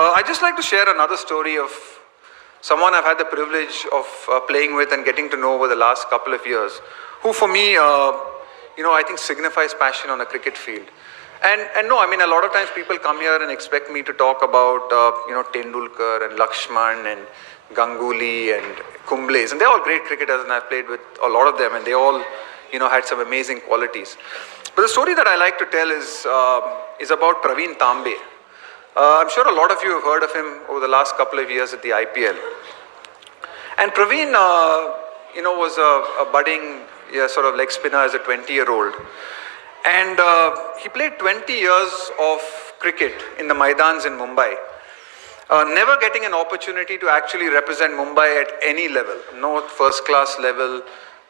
I'd just like to share another story of someone I've had the privilege of playing with and getting to know over the last couple of years, who for me, I think signifies passion on a cricket field. And no, I mean, a lot of times people come here and expect me to talk about, Tendulkar and Lakshman and Ganguly and Kumble's, and they're all great cricketers, and I've played with a lot of them, and they all, had some amazing qualities. But the story that I like to tell is about Pravin Tambe. I'm sure a lot of you have heard of him over the last couple of years at the IPL. And Pravin, was a budding sort of leg spinner as a 20-year-old. And he played 20 years of cricket in the Maidans in Mumbai, never getting an opportunity to actually represent Mumbai at any level, no first-class level,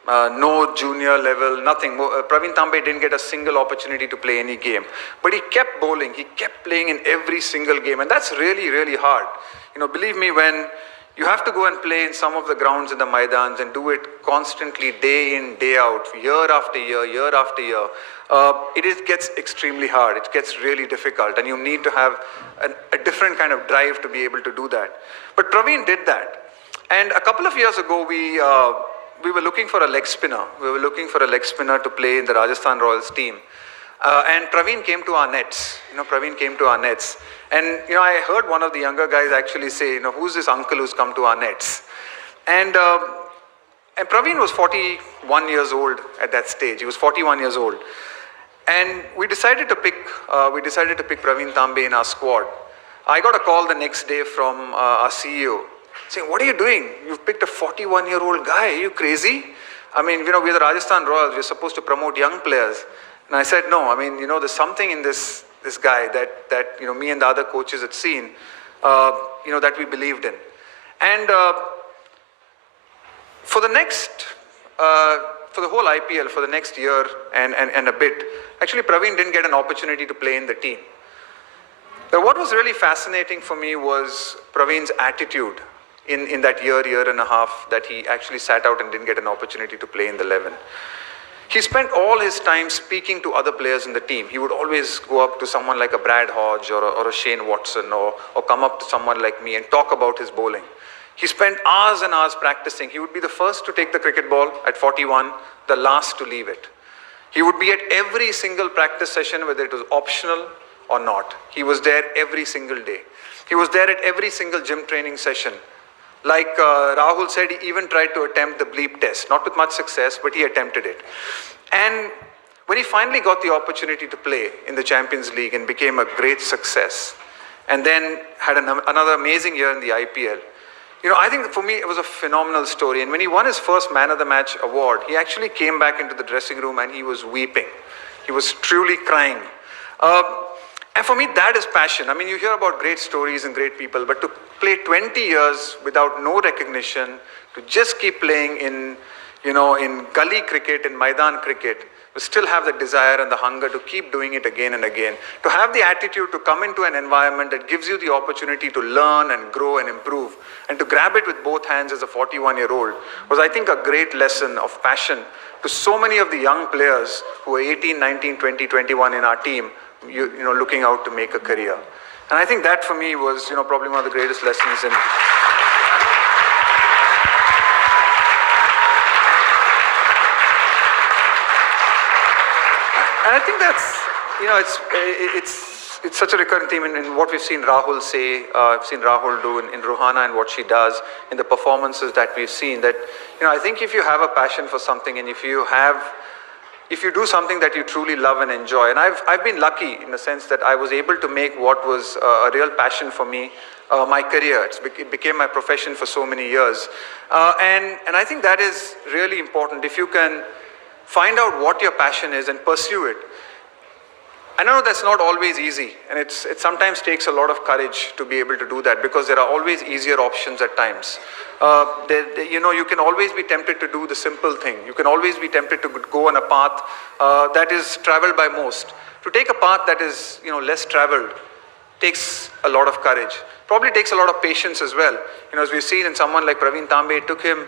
no junior level, nothing. Pravin Tambe didn't get a single opportunity to play any game. But he kept bowling, he kept playing in every single game, and that's really, really hard. Believe me, when you have to go and play in some of the grounds in the Maidans and do it constantly, day in, day out, year after year, year after year, it gets extremely hard. It gets really difficult, and you need to have a different kind of drive to be able to do that. But Pravin did that. And a couple of years ago, we were looking for a leg spinner. We were looking for a leg spinner to play in the Rajasthan Royals team. And Pravin came to our nets. Pravin came to our nets. And, I heard one of the younger guys actually say, who's this uncle who's come to our nets? And Pravin was 41 years old at that stage. He was 41 years old. And we decided to pick Pravin Tambe in our squad. I got a call the next day from our CEO saying, what are you doing? You've picked a 41-year-old guy. Are you crazy? I mean, we're the Rajasthan Royals. We're supposed to promote young players. And I said, no, I mean, there's something in this guy that me and the other coaches had seen, that we believed in. And for the whole IPL, for the next year and a bit, actually Pravin didn't get an opportunity to play in the team. But what was really fascinating for me was Pravin's attitude in that year and a half that he actually sat out and didn't get an opportunity to play in the 11. He spent all his time speaking to other players in the team. He would always go up to someone like a Brad Hodge or a Shane Watson or come up to someone like me and talk about his bowling. He spent hours and hours practicing. He would be the first to take the cricket ball at 41, the last to leave it. He would be at every single practice session, whether it was optional or not. He was there every single day. He was there at every single gym training session. Like Rahul said, he even tried to attempt the bleep test. Not with much success, but he attempted it. And when he finally got the opportunity to play in the Champions League and became a great success, and then had another amazing year in the IPL, I think for me it was a phenomenal story. And when he won his first Man of the Match award, he actually came back into the dressing room and he was weeping. He was truly crying. And for me, that is passion. I mean, you hear about great stories and great people, but to play 20 years without no recognition, to just keep playing in gully cricket, in Maidan cricket, to still have the desire and the hunger to keep doing it again and again, to have the attitude to come into an environment that gives you the opportunity to learn and grow and improve, and to grab it with both hands as a 41-year-old was, I think, a great lesson of passion to so many of the young players who are 18, 19, 20, 21 in our team, looking out to make a career. And I think that for me was, probably one of the greatest lessons in. And I think that's, it's such a recurring theme in what we've seen Rahul say, I've seen Rahul do in Ruhana and what she does, in the performances that we've seen, that, I think if you have a passion for something and if you do something that you truly love and enjoy, and I've been lucky in the sense that I was able to make what was a real passion for me my career. It became my profession for so many years. And I think that is really important. If you can find out what your passion is and pursue it. I know that's not always easy, and it sometimes takes a lot of courage to be able to do that, because there are always easier options at times. You can always be tempted to do the simple thing. You can always be tempted to go on a path that is traveled by most. To take a path that is less traveled takes a lot of courage. Probably takes a lot of patience as well. As we've seen in someone like Pravin Tambe, it took him,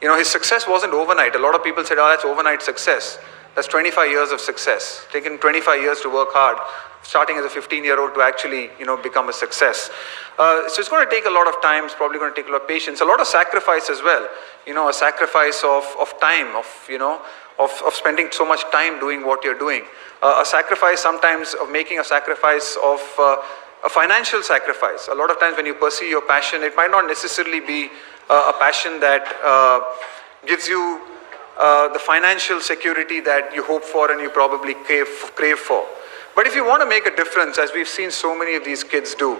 his success wasn't overnight. A lot of people said, oh, that's overnight success. That's 25 years of success. Taken 25 years to work hard, starting as a 15-year-old to actually, become a success. So it's going to take a lot of time. It's probably going to take a lot of patience, a lot of sacrifice as well. A sacrifice of time, of spending so much time doing what you're doing. A sacrifice sometimes of making a sacrifice of a financial sacrifice. A lot of times when you pursue your passion, it might not necessarily be a passion that gives you the financial security that you hope for and you probably crave for. But if you want to make a difference, as we've seen so many of these kids do,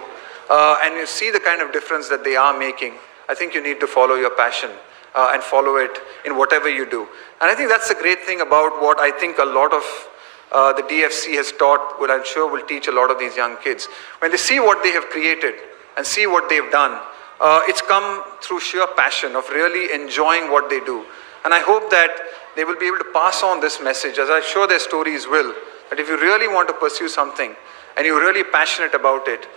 and you see the kind of difference that they are making, I think you need to follow your passion and follow it in whatever you do. And I think that's the great thing about what I think a lot of the DFC has taught, what I'm sure will teach a lot of these young kids. When they see what they have created and see what they've done, it's come through sheer passion of really enjoying what they do. And I hope that they will be able to pass on this message, as I'm sure their stories will, that if you really want to pursue something and you're really passionate about it,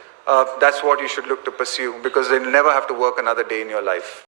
that's what you should look to pursue, because you'll never have to work another day in your life.